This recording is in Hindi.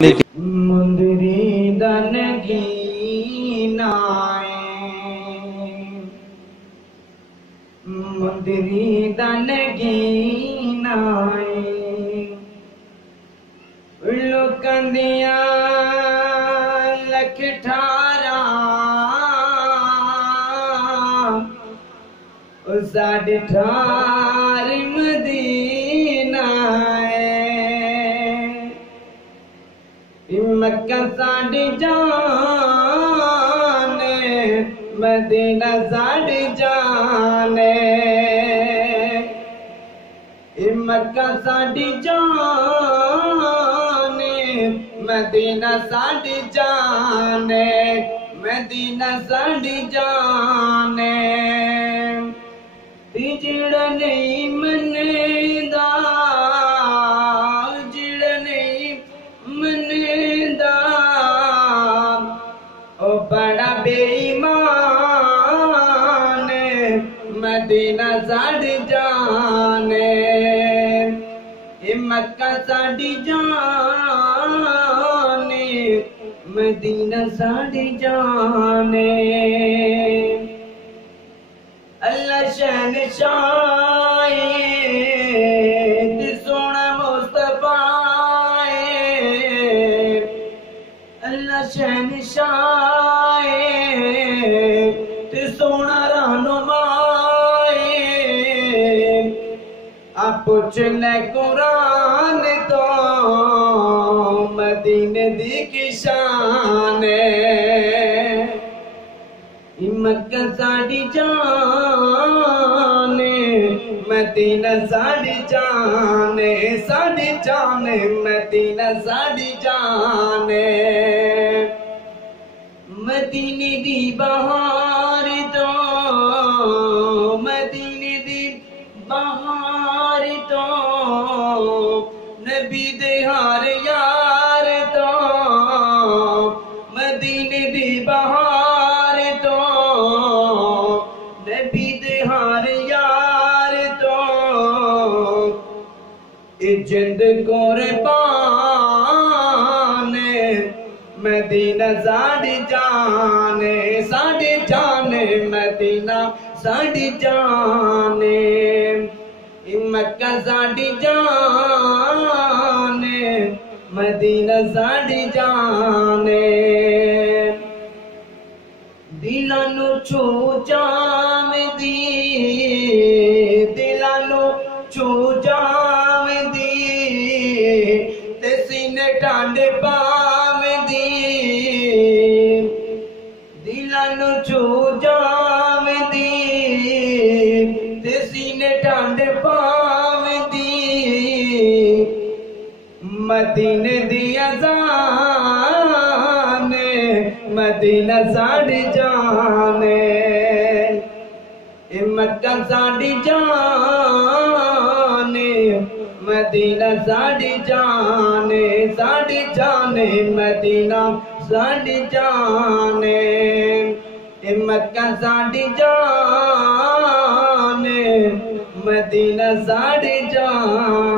मुंदरी दनगी नाए, मुंदरी दनगी नाए, लुकंदिया लख ठारा साढ़े ठार मदीना मक्का साड़ी जाने, मदीना साड़ी जाने, मक्का साड़ी जाने, मदीना साड़ी जाने, मदीना साड़ी जाने। जिड़ा नहीं मनेदा, जिड़ा नहीं मनेदा, ओ बड़ा बेईमान, मदीना साड़ी जाने, मक्का साड़ी जाने, मदीना साड़ी जाने। अल्लाह शहनशाह सोना मुस्तफा, अल्लाह शहनशाह सोना रहनुमा, आप पूछ ले कुरान तो मदीने दी की शान, मक्का साड़ी जाने, मदीना साड़ी जाने, साड़ी जाने, मदीना साड़ी जाने। मदीने दी बहार तो, मदीने दी बहार तो, नबी दे हार यार तो, मदीने दी बहार तो, नबी दे हार यार तो, जिंद कुर्बान, मदीना साड़ी जाने, साड़ी जाने, मदीना साड़ी जाने, मक्का साड़ी जाने, मदीना साड़ी जाने। दिलानू छू जावदी, दिलानू छू जावदी, ते सीने टांडे पावदी, दिलानू छू जावदी, ते सीने टांडे पावदी, मदीने दी अज़ान, मदीना साड़ी जाने, मक्का साड़ी जाने, मदीना साड़ी जाने, साड़ी जाने, मदीना साड़ी जाने, मक्का साड़ी जाने, मदीना साड़ी जाने।